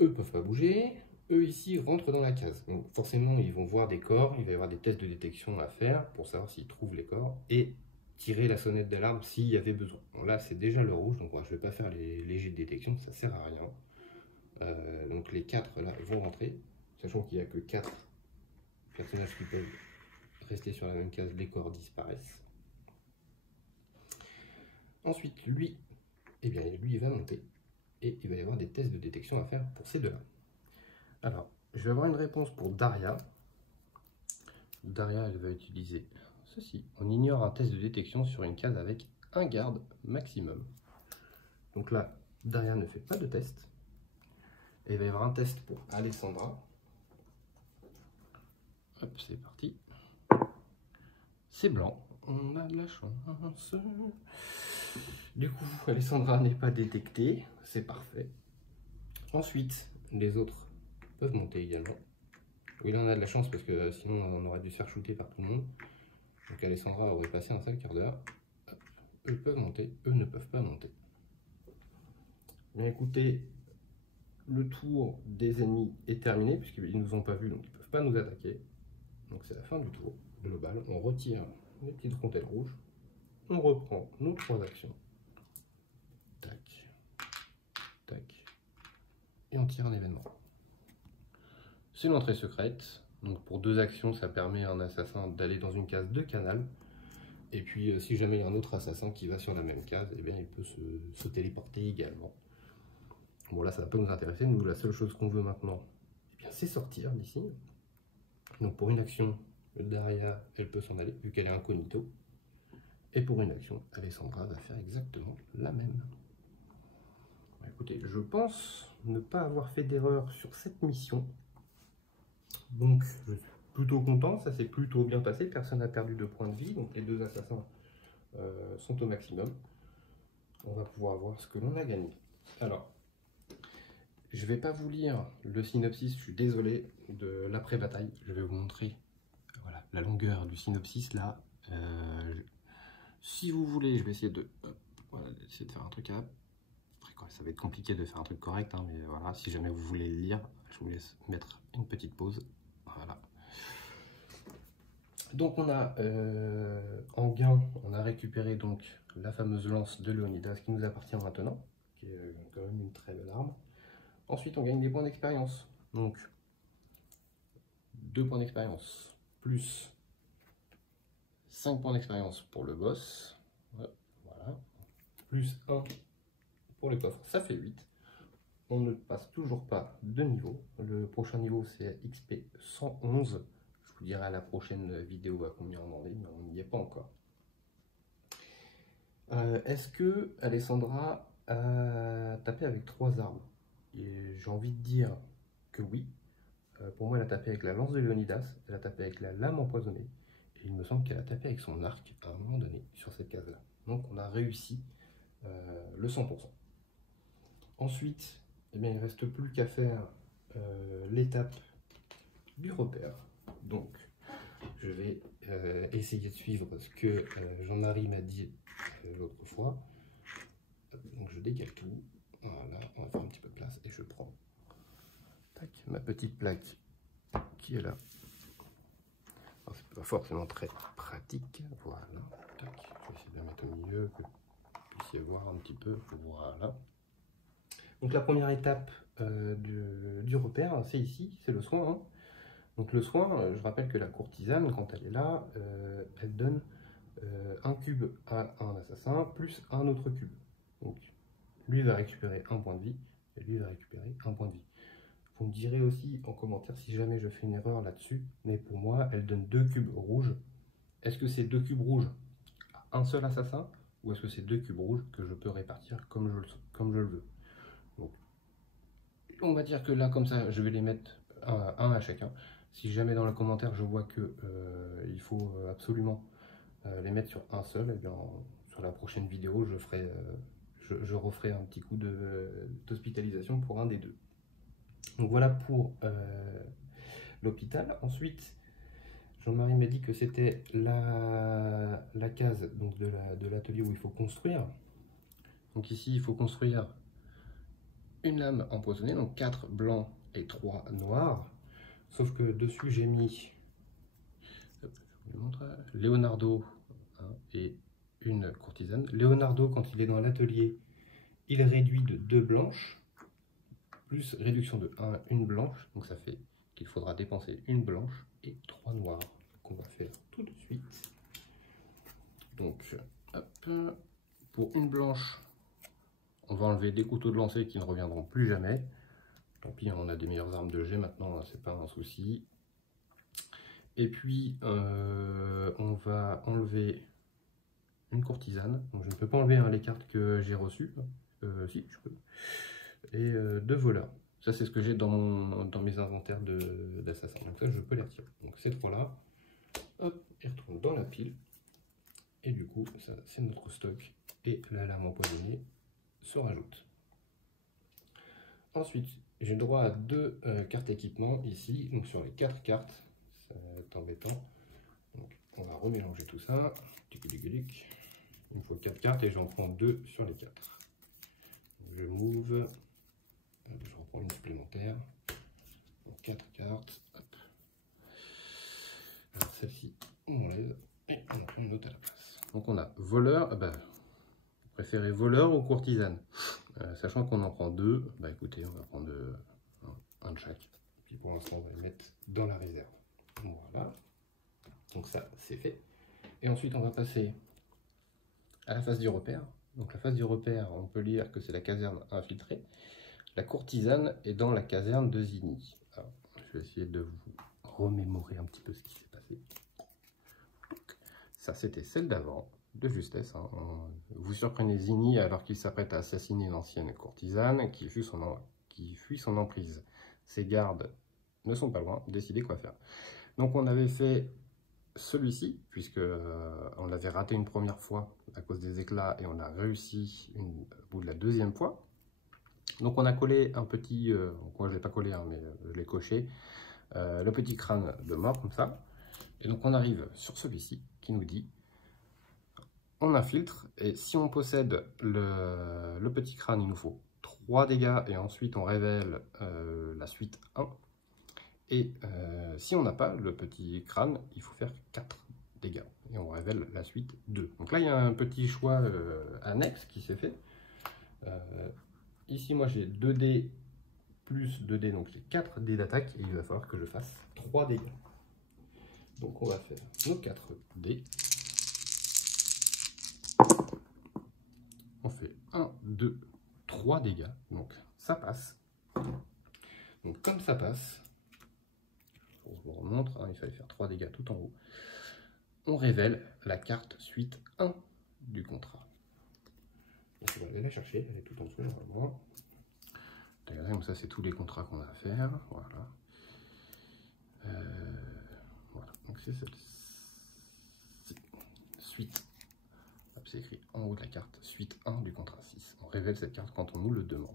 eux ne peuvent pas bouger. Eux ici rentrent dans la case. Donc forcément, ils vont voir des corps. Il va y avoir des tests de détection à faire pour savoir s'ils trouvent les corps et tirer la sonnette d'alarme s'il y avait besoin. Bon, là, c'est déjà le rouge, donc moi, je ne vais pas faire les jets de détection, ça ne sert à rien. Donc les 4 là vont rentrer, sachant qu'il n'y a que 4 personnages qui peuvent rester sur la même case, les corps disparaissent. Ensuite, lui, eh bien, lui, il va monter et il va y avoir des tests de détection à faire pour ces deux-là. Alors, je vais avoir une réponse pour Daria. Daria, elle va utiliser ceci. On ignore un test de détection sur une case avec un garde maximum. Donc là, Daria ne fait pas de test. Et il va y avoir un test pour Alessandra. Hop, c'est parti. C'est blanc. On a de la chance. Du coup, Alessandra n'est pas détectée. C'est parfait. Ensuite, les autres peuvent monter également. Oui, là on a de la chance parce que sinon on aurait dû se faire shooter par tout le monde. Donc Alessandra aurait passé un sale quart d'heure. Eux peuvent monter, eux ne peuvent pas monter. Bien écoutez, le tour des ennemis est terminé puisqu'ils ne nous ont pas vus, donc ils ne peuvent pas nous attaquer. Donc c'est la fin du tour global. On retire les petites rondelles rouges. On reprend nos 3 actions. Tac, tac. Et on tire un événement. C'est l'entrée secrète. Donc pour 2 actions, ça permet à un assassin d'aller dans une case de canal. Et puis si jamais il y a un autre assassin qui va sur la même case, eh bien, il peut se téléporter également. Bon là ça va pas nous intéresser, nous la seule chose qu'on veut maintenant, eh bien, c'est sortir d'ici. Donc pour une action, Daria, elle peut s'en aller vu qu'elle est incognito. Et pour une action, Alessandra va faire exactement la même. Bah, écoutez, je pense ne pas avoir fait d'erreur sur cette mission. Donc je suis plutôt content, ça s'est plutôt bien passé, personne n'a perdu de points de vie, donc les 2 assassins sont au maximum. On va pouvoir voir ce que l'on a gagné. Alors, je ne vais pas vous lire le synopsis, je suis désolé, de l'après-bataille. Je vais vous montrer voilà, la longueur du synopsis là. Si vous voulez, je vais essayer de, voilà, essayer de faire un truc à... Ça va être compliqué de faire un truc correct, hein, mais voilà, si jamais vous voulez le lire, je vous laisse mettre une petite pause. Voilà. Donc on a en gain, on a récupéré donc la fameuse lance de Léonidas qui nous appartient maintenant, qui est quand même une très belle arme. Ensuite on gagne des points d'expérience. Donc 2 points d'expérience plus 5 points d'expérience pour le boss. Voilà. Plus 1 pour les coffres, ça fait 8. On ne passe toujours pas de niveau. Le prochain niveau c'est XP 111. Je vous dirai à la prochaine vidéo à combien on en est, mais on n'y est pas encore. Est-ce que Alessandra a tapé avec 3 armes? J'ai envie de dire que oui. Pour moi, elle a tapé avec la lance de Léonidas, elle a tapé avec la lame empoisonnée, et il me semble qu'elle a tapé avec son arc à un moment donné sur cette case-là. Donc on a réussi le 100%. Ensuite, eh bien, il ne reste plus qu'à faire l'étape du repère. Donc, je vais essayer de suivre ce que Jean-Marie m'a dit l'autre fois. Donc, je décale tout. Voilà, on va faire un petit peu de place et je prends tac, ma petite plaque qui est là. C'est pas forcément très pratique. Voilà. Tac. Je vais essayer de la mettre au milieu, que vous puissiez voir un petit peu. Voilà. Donc la première étape du repère, c'est ici, c'est le soin. Hein. Donc le soin, je rappelle que la courtisane, quand elle est là, elle donne un cube à un assassin, plus un autre cube. Donc lui va récupérer un point de vie, et lui va récupérer un point de vie. Vous me direz aussi en commentaire si jamais je fais une erreur là-dessus, mais pour moi, elle donne 2 cubes rouges. Est-ce que c'est 2 cubes rouges à un seul assassin, ou est-ce que c'est 2 cubes rouges que je peux répartir comme je le veux? Donc, on va dire que là, comme ça, je vais les mettre un à chacun. Si jamais dans les commentaires, je vois que il faut absolument les mettre sur un seul, et bien, sur la prochaine vidéo, je referai un petit coup d'hospitalisation pour un des deux. Donc voilà pour l'hôpital. Ensuite, Jean-Marie m'a dit que c'était la case donc de l'atelier où il faut construire. Donc ici, il faut construire une lame empoisonnée, donc 4 blancs et 3 noirs. Sauf que dessus, j'ai mis Leonardo et une courtisane. Leonardo, quand il est dans l'atelier, il réduit de 2 blanches, plus réduction de 1 blanche. Donc ça fait qu'il faudra dépenser une blanche et 3 noirs, qu'on va faire tout de suite. Donc, hop, pour une blanche, on va enlever des couteaux de lancer qui ne reviendront plus jamais. Tant pis, on a des meilleures armes de jet maintenant, c'est pas un souci. Et puis, on va enlever une courtisane. Donc, je ne peux pas enlever les cartes que j'ai reçues. Si, je peux. Et 2 voleurs. Ça, c'est ce que j'ai dans mes inventaires d'assassins. Donc ça, je peux les retirer. Donc ces 3-là, hop, ils retournent dans la pile. Et du coup, ça, c'est notre stock. Et la lame empoisonnée se rajoute. Ensuite, j'ai droit à 2 cartes équipement ici. Donc sur les 4 cartes, ça va être embêtant. Donc on va remélanger tout ça. Il me faut 4 cartes et j'en prends 2 sur les 4. Je move. Je reprends une supplémentaire. Donc 4 cartes. Alors celle-ci, on enlève et on en prend une autre à la place. Donc on a voleur. Vous préférez voleur ou courtisane? Sachant qu'on en prend 2, écoutez, on va prendre un de chaque. Et puis pour l'instant, on va le mettre dans la réserve. Voilà. Donc ça, c'est fait. Et ensuite, on va passer à la phase du repère. Donc la phase du repère, on peut lire que c'est la caserne infiltrée. La courtisane est dans la caserne de Zini. Alors, je vais essayer de vous remémorer un petit peu ce qui s'est passé. Ça, c'était celle d'avant, de justesse. Hein. Vous surprenez Zini alors qu'il s'apprête à assassiner une ancienne courtisane qui fuit son emprise. Ses gardes ne sont pas loin, décidez quoi faire. Donc on avait fait celui-ci, puisque on l'avait raté une première fois à cause des éclats et on a réussi au bout de la 2e fois. Donc on a collé un petit, moi je ne l'ai pas collé, hein, mais je l'ai coché, le petit crâne de mort comme ça. Et donc on arrive sur celui-ci qui nous dit, on infiltre et si on possède le petit crâne, il nous faut 3 dégâts et ensuite on révèle la suite 1. Et si on n'a pas le petit crâne, il faut faire 4 dégâts et on révèle la suite 2. Donc là il y a un petit choix annexe qui s'est fait. Ici moi j'ai 2 dés plus 2 dés, donc j'ai 4 dés d'attaque et il va falloir que je fasse 3 dégâts. Donc on va faire nos 4 dés. On fait 1, 2, 3 dégâts, donc ça passe. Donc comme ça passe, je vous remontre, hein, il fallait faire 3 dégâts tout en haut. On révèle la carte suite 1 du contrat. Donc on va aller la chercher, elle est tout en dessous normalement. Comme ça c'est tous les contrats qu'on a à faire, voilà. Voilà, donc c'est celle-ci. Suite. C'est écrit en haut de la carte, suite 1 du contrat 6. On révèle cette carte quand on nous le demande.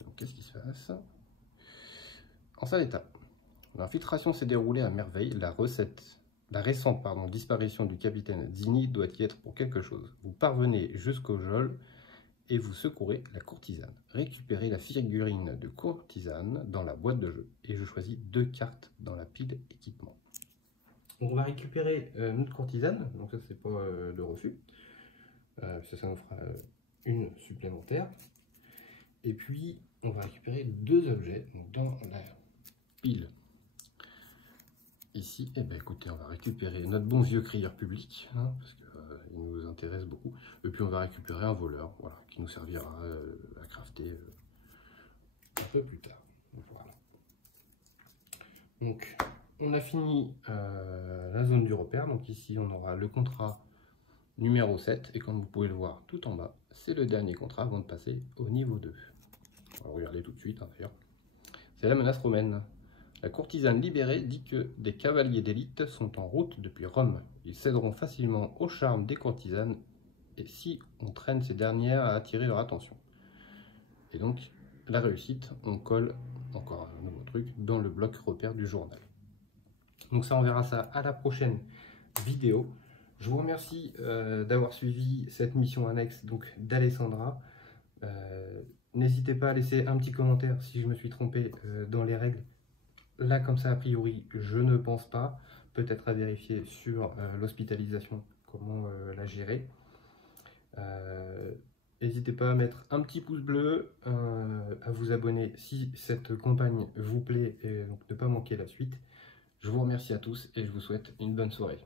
Donc qu'est-ce qui se passe? En salle d'état, l'infiltration s'est déroulée à merveille. La récente disparition du capitaine Zini doit y être pour quelque chose. Vous parvenez jusqu'au geôle et vous secourez la courtisane. Récupérez la figurine de courtisane dans la boîte de jeu. Et je choisis 2 cartes dans la pile équipement. On va récupérer notre courtisane, donc ça c'est pas de refus, ça nous fera une supplémentaire. Et puis on va récupérer deux objets donc dans la pile. Ici, eh ben, écoutez, on va récupérer notre bon vieux crieur public, hein, parce qu'il nous intéresse beaucoup. Et puis on va récupérer un voleur, voilà, qui nous servira à crafter un peu plus tard. Voilà. Donc on a fini la zone du repère. Donc ici on aura le contrat numéro 7. Et comme vous pouvez le voir tout en bas, c'est le dernier contrat avant de passer au niveau 2. On va regarder tout de suite, hein, d'ailleurs. C'est la menace romaine. La courtisane libérée dit que des cavaliers d'élite sont en route depuis Rome. Ils céderont facilement au charme des courtisanes et si on traîne ces dernières à attirer leur attention. Et donc, la réussite, on colle encore un nouveau truc dans le bloc repère du journal. Donc ça, on verra ça à la prochaine vidéo. Je vous remercie d'avoir suivi cette mission annexe d'Alessandra. N'hésitez pas à laisser un petit commentaire si je me suis trompé dans les règles. Là, comme ça, a priori, je ne pense pas. Peut-être à vérifier sur l'hospitalisation, comment la gérer. N'hésitez pas à mettre un petit pouce bleu, à vous abonner si cette campagne vous plaît et donc ne pas manquer la suite. Je vous remercie à tous et je vous souhaite une bonne soirée.